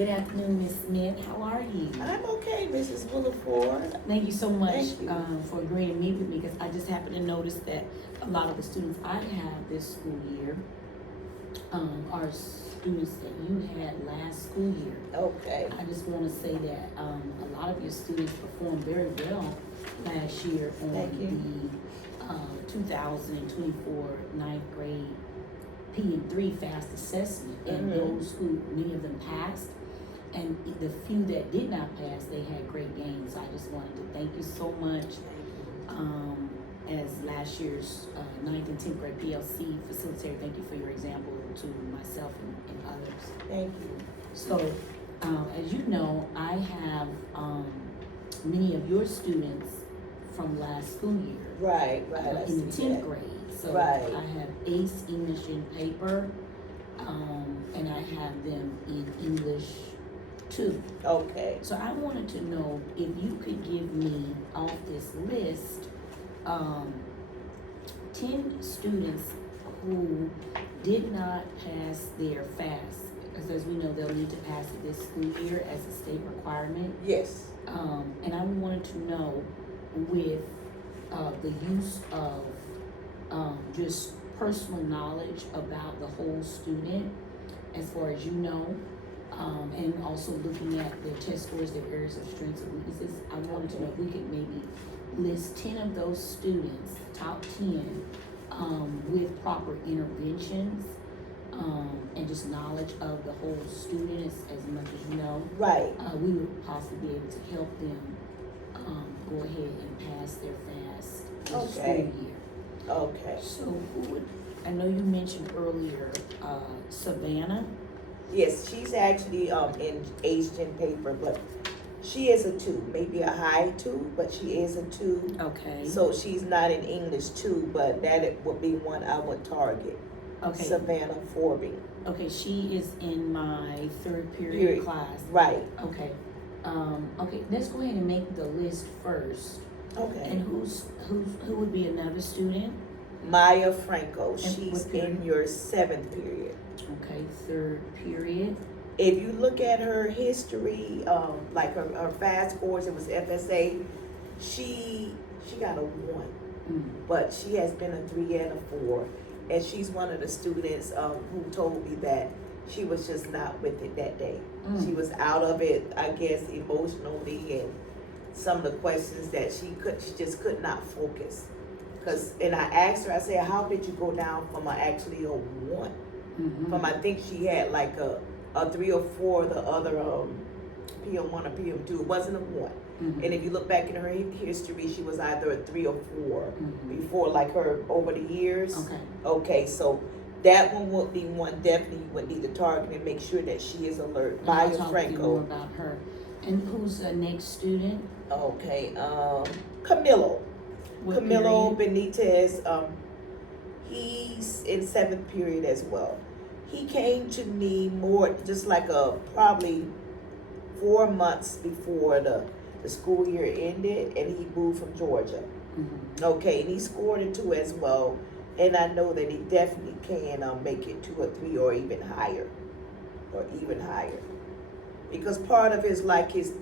Good afternoon, Ms. Smith. How are you? I'm okay, Mrs. Williford. Thank you so much Thank you. for agreeing to meet with me because I just happened to notice that a lot of the students I have this school year are students that you had last school year. Okay. I just want to say that a lot of your students performed very well last year on the 2024 ninth grade PM3 FAST assessment, and those who, many of them passed, and the few that did not pass, they had great gains. I just wanted to thank you so much as last year's 9th and 10th grade PLC facilitator. Thank you for your example to myself and others. Thank you. So, as you know, I have many of your students from last school year. Right. In the 10th grade. So right. I have ACE English in paper, and I have them in English 2. Okay. So I wanted to know if you could give me off this list 10 students who did not pass their FAST, because as we know, they'll need to pass it this school year as a state requirement. Yes. And I wanted to know with the use of just personal knowledge about the whole student, as far as you know, and also looking at their test scores, their areas of strengths and weaknesses. I wanted to know if we could maybe list 10 of those students, top 10, with proper interventions, and just knowledge of the whole student as much as you know. Right. We would possibly be able to help them go ahead and pass their FAST this school year. Okay. So who would, I know you mentioned earlier, Savannah. Yes, she's actually in Asian paper, but she is a 2, maybe a high 2, but she is a 2. Okay. So she's not in English 2, but that would be one I would target. Okay. Savannah Forby. Okay, she is in my 3rd period class. Right. Okay. Okay, let's go ahead and make the list first. Okay. And who would be another student? Maya Franco. And She's what period? in your 7th period. Okay, 3rd period. If you look at her history, like her FAST scores, it was FSA. She got a 1, but she has been a 3 and a 4, and she's one of the students who told me that she was just not with it that day. She was out of it, I guess, emotionally, and some of the questions that she just could not focus. And I asked her, I said, how did you go down from actually a 1? From, I think she had like a 3 or 4, the other PM1 or PM2. It wasn't a 1. And if you look back in her history, she was either a 3 or 4 before, like her over the years. Okay, so that one would be one definitely you would need to target and make sure that she is alert. Maya Franco. I'll talk more about her. And who's the next student? Okay, Camilo. What Camilo period? Benitez. He's in 7th period as well. He came to me more just like probably 4 months before the school year ended, and he moved from Georgia. Okay, and he scored a 2 as well, and I know that he definitely can make it to a 3 or even higher, because part of his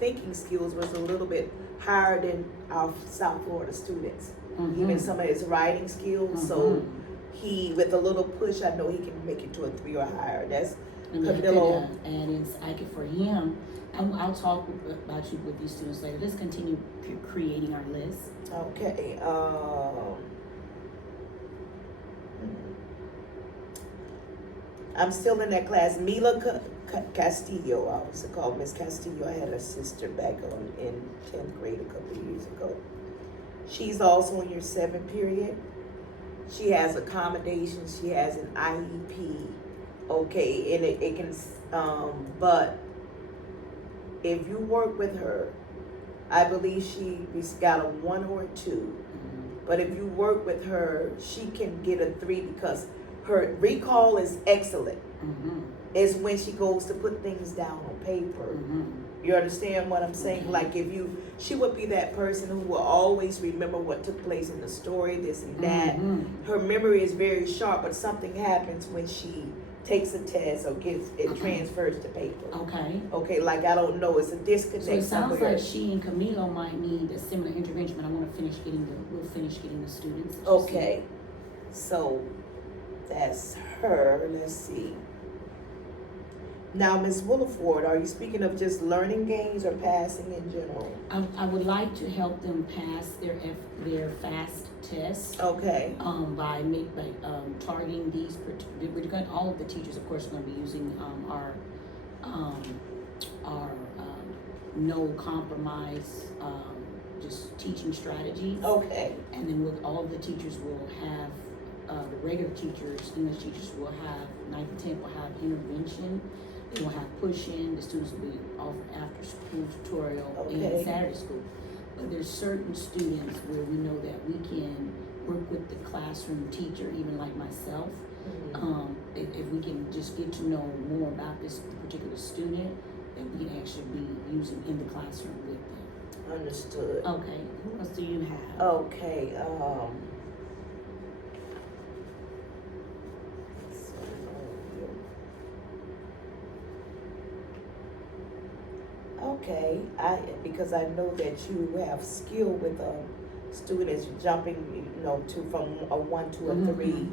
thinking skills was a little bit higher than our South Florida students, even some of his writing skills. So he, with a little push, I know he can make it to a 3 or higher. That's Camilo. And it's like for him, I'll talk about you with these students later. Let's continue creating our list. Okay. I'm still in that class. Mila Castillo, I was called Miss Castillo. I had a sister back in 10th grade a couple of years ago. She's also in your 7th period. She has accommodations. She has an IEP. Okay, and it can, but if you work with her, I believe she's got a 1 or a 2. But if you work with her, she can get a 3 because her recall is excellent. Is when she goes to put things down on paper. You understand what I'm saying? Like she would be that person who will always remember what took place in the story, this and that. Her memory is very sharp, but something happens when she takes a test or gets it transfers to paper. Okay. Okay, like I don't know, it's a disconnect. So it sounds somewhere. like she and Camilo might need a similar intervention, but I want to we'll finish getting the students. Okay, so that's her. Let's see. Now, Ms. Williford, are you speaking of just learning gains or passing in general? I would like to help them pass their FAST test. Okay. By targeting these. We're going all of the teachers, of course, are going to be using our no compromise just teaching strategies. Okay. And then all of the teachers will have the regular teachers, English teachers will have 9th and 10th will have intervention. They will have push-in. The students will be offered after-school tutorial and Saturday school. But there's certain students where we know that we can work with the classroom teacher, even like myself. If we can just get to know more about this particular student, that we can actually be using in the classroom with them. Understood. Okay. Who else do you have? Okay. Okay, because I know that you have skill with students jumping, from a 1 to a 3.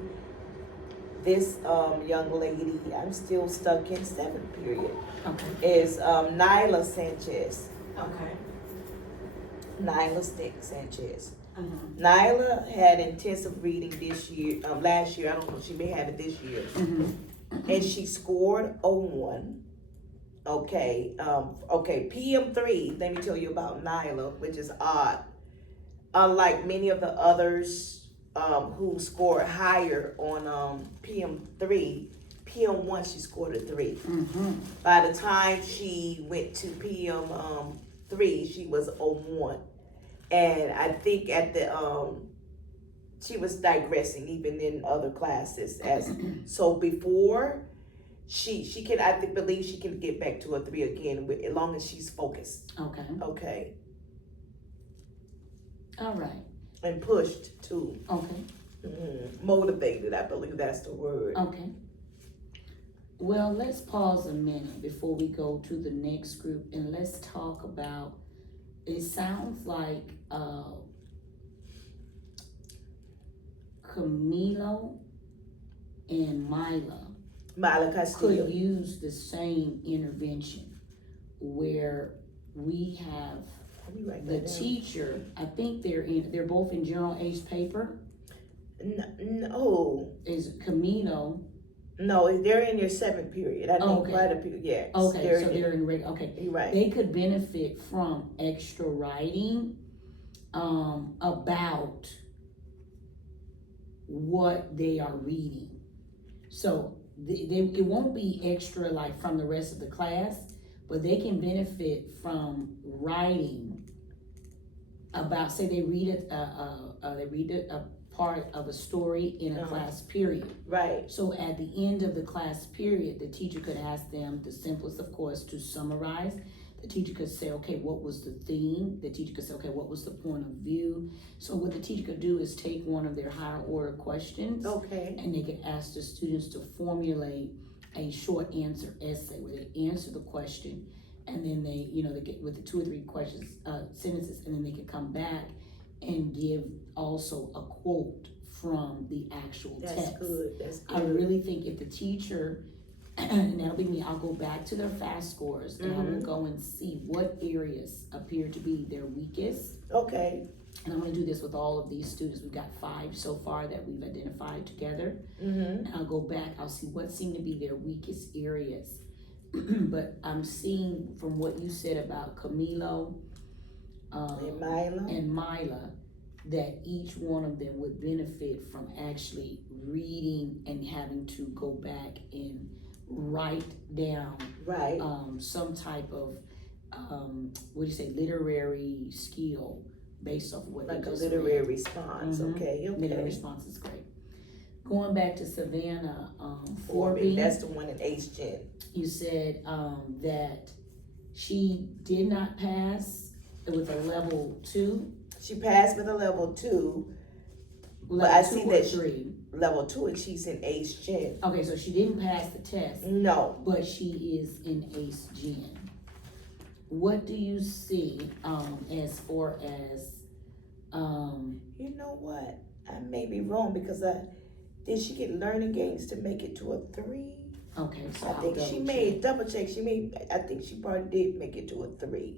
This young lady, I'm still stuck in 7th period. Okay. Is Nyla Sanchez. Okay. Nyla Sanchez. Nyla had intensive reading this year. Last year, I don't know. She may have it this year, and she scored a 1. Okay, PM3, let me tell you about Nyla, which is odd. Unlike many of the others who scored higher on PM3, PM1 she scored a 3. By the time she went to PM3, she was a 1. And I think at the she was digressing even in other classes. So before she can, I believe she can get back to a 3 again as long as she's focused. Okay. All right. And pushed too. Okay. Motivated, I believe that's the word. Okay. Well, let's pause a minute before we go to the next group and let's talk about, it sounds like Camilo and Myla could use the same intervention where we have the teacher. I think they're both in general age paper. No. Is Camilo? No, they're in your 7th period. I think quite a period. Yeah. Okay, they're in regular. Okay, you're right. They could benefit from extra writing about what they are reading. So it won't be extra like from the rest of the class, but they can benefit from writing about, say they read a part of a story in a class period. Right. So at the end of the class period, the teacher could ask them, the simplest of course, to summarize. The teacher could say, okay, what was the theme? The teacher could say, okay, what was the point of view? So what the teacher could do is take one of their higher order questions. Okay. And they could ask the students to formulate a short answer essay where they answer the question, and then they get with the 2 or 3 questions, sentences, and then they could come back and give also a quote from the actual text. That's good. I really think if the teacher, and that'll be me, I'll go back to their FAST scores and I will go and see what areas appear to be their weakest. Okay. And I'm going to do this with all of these students. We've got 5 so far that we've identified together. And I'll go back, I'll see what seem to be their weakest areas. But I'm seeing from what you said about Camilo and Myla that each one of them would benefit from actually reading and having to go back and write down some type of literary skill based off of what like they just a literary read. Response. Okay. Literary response is great. Going back to Savannah, 4B, that's the one in H-Gen. You said that she did not pass with a level 2. She passed with a level 2, But I see Level 2 or that 3. level 2 and she's in ACE Gen. Okay, so she didn't pass the test, No. but she is in ACE Gen. What do you see as far as You know what? I may be wrong because did she get learning gains to make it to a 3? okay, so I think she made double check. I think she probably did make it to a 3.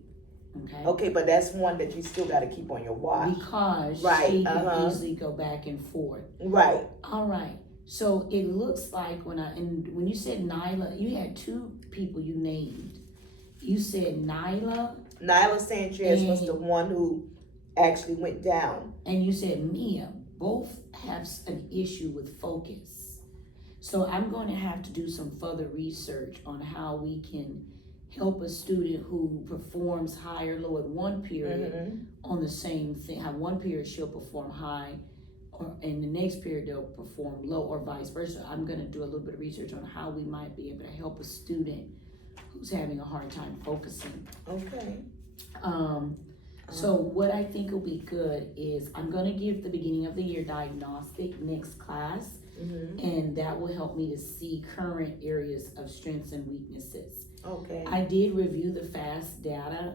Okay. Okay, but that's one that you still got to keep on your watch. Because Right, she can easily go back and forth. Right. All right. So it looks like when you said Nyla, you had 2 people you named. You said Nyla Sanchez was the one who actually went down. And you said Mia. Both have an issue with focus. So I'm going to have to do some further research on how we can help a student who performs high or low at one period on the same thing. How one period she'll perform high, or in the next period they'll perform low, or vice versa. I'm going to do a little bit of research on how we might be able to help a student who's having a hard time focusing. Okay. So what I think will be good is I'm going to give the beginning of the year diagnostic next class, and that will help me to see current areas of strengths and weaknesses. Okay. I did review the FAST data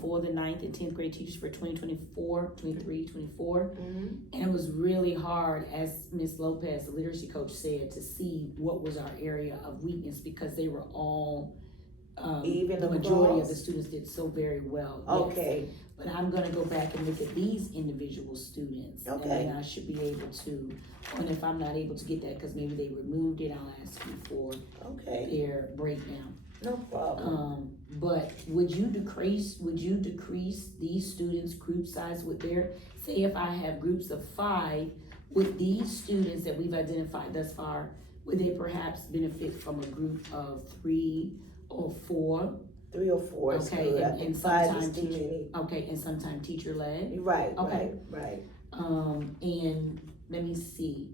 for the 9th and 10th grade teachers for 2024, 23, 24. And it was really hard, as Ms. Lopez, the literacy coach, said, to see what was our area of weakness because they were all, even the majority of the students did so very well. Okay. Yes. But I'm going to go back and look at these individual students. Okay. And then I should be able to, and if I'm not able to get that because maybe they removed it, I'll ask you for their breakdown. No problem. But would you decrease these students' group size with say if I have groups of 5, with these students that we've identified thus far, would they perhaps benefit from a group of 3 or 4? 3 or 4 is good. And sometimes and sometimes teacher led. Right, okay. right. And let me see.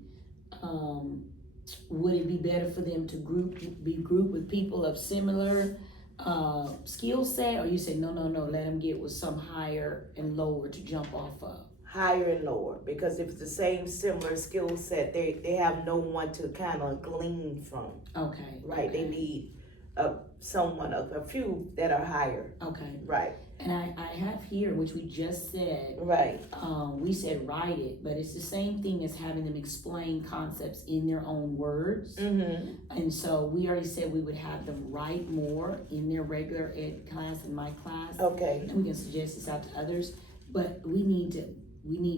Would it be better for them to be grouped with people of similar skill set, or you say no, let them get with some higher and lower to jump off of? Higher and lower, because if it's the same similar skill set, they have no one to kind of glean from. Okay. Right. Okay. They need a few that are higher. Okay. Right. And I have here, which we just said. Right. We said write it, but it's the same thing as having them explain concepts in their own words. And so we already said we would have them write more in their regular ed class, in my class. Okay. And we can suggest this out to others, but we need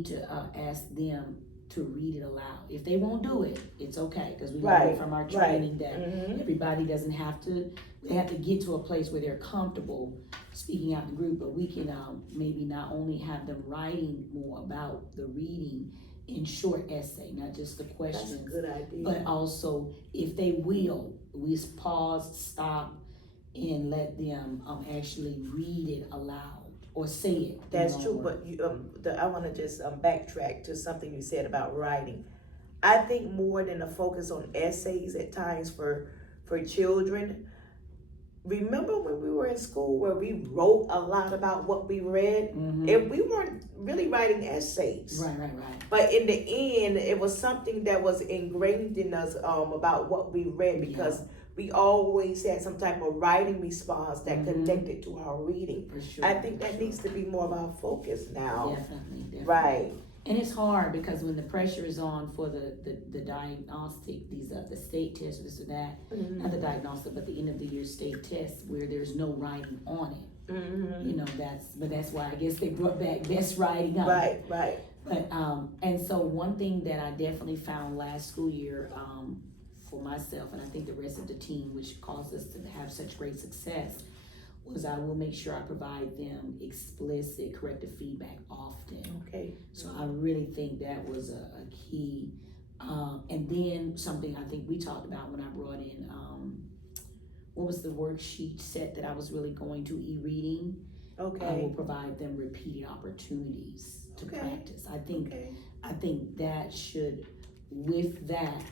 to ask them to read it aloud. If they won't do it, it's okay, because we know from our training that everybody doesn't have to. They have to get to a place where they're comfortable speaking out in the group, but we can maybe not only have them writing more about the reading in short essay, not just the questions. That's a good idea. But also, if they will, we pause, stop, and let them actually read it aloud. Or say it. That's true, but I want to just backtrack to something you said about writing. I think more than a focus on essays at times for children. Remember when we were in school where we wrote a lot about what we read, and we weren't really writing essays. Right. But in the end, it was something that was ingrained in us about what we read, because we always had some type of writing response that connected to our reading. For sure. I think that needs to be more of our focus now. Definitely. Right. And it's hard because when the pressure is on for the diagnostic, the state tests, this or that, not the diagnostic, but the end of the year state tests where there's no writing on it. You know, that's why I guess they brought back best writing. Right. But and so one thing that I definitely found last school year, for myself, and I think the rest of the team, which caused us to have such great success, was I will make sure I provide them explicit corrective feedback often. Okay. So I really think that was a key. And then something I think we talked about when I brought in, what was the worksheet set that I was really going to e-reading? Okay. I will provide them repeated opportunities to practice. I think that should, with that,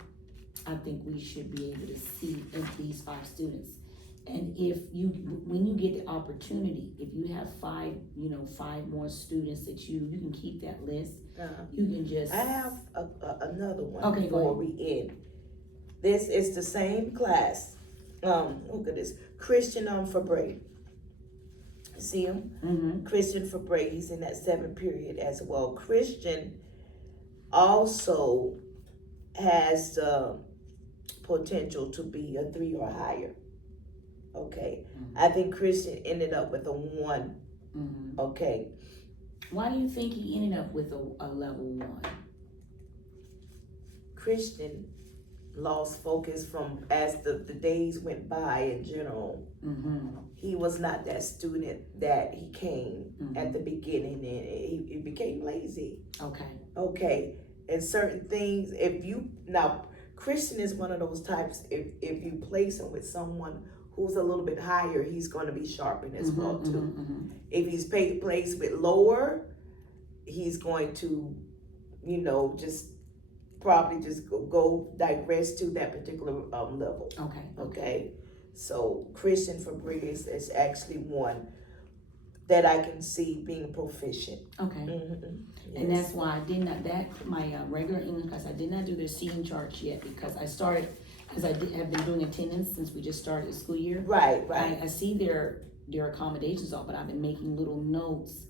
I think we should be able to see if these 5 students, And when you get the opportunity, if you have five more students that you can keep that list. You can just. I have another one. Okay, before we end. This is the same class. Look at this. Christian Fabre. See him? Mm-hmm. Christian Fabre. He's in that 7th period as well. Christian also has potential to be a 3 or higher. Okay. Mm-hmm. I think Christian ended up with a 1. Mm-hmm. Okay. Why do you think he ended up with a level 1? Christian lost focus from as the days went by in general. Mm-hmm. He was not that student that he came Mm-hmm. at the beginning, and he became lazy. Okay. And certain things, Christian is one of those types, if you place him with someone who's a little bit higher, he's going to be sharpened as well too. Mm-hmm. If he's placed with lower, he's going to, just probably just go digress to that particular level. Okay. So Christian Fabrice is actually one that I can see being proficient. Okay. Mm-hmm. Yes. And that's why I did not, my regular English class, I did not do their seating charts yet, because I started, because have been doing attendance since we just started the school year. Right. I see their accommodations all, but I've been making little notes,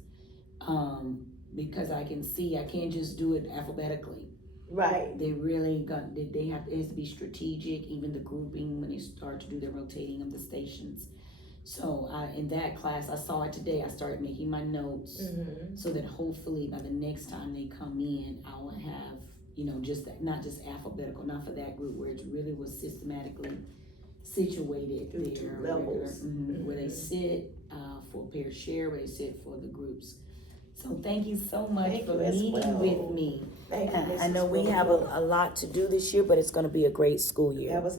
because I can see I can't just do it alphabetically. Right. They really it has to be strategic, even the grouping when they start to do the rotating of the stations. So in that class, I saw it today, I started making my notes, mm-hmm. so that hopefully by the next time they come in, I will have, just that, not just alphabetical, not for that group, where it really was systematically situated through there, 2 levels. Mm-hmm. Where they sit for pair share, where they sit for the groups. So thank you so much for meeting with me. Thank you, I know we have a lot to do this year, but it's going to be a great school year.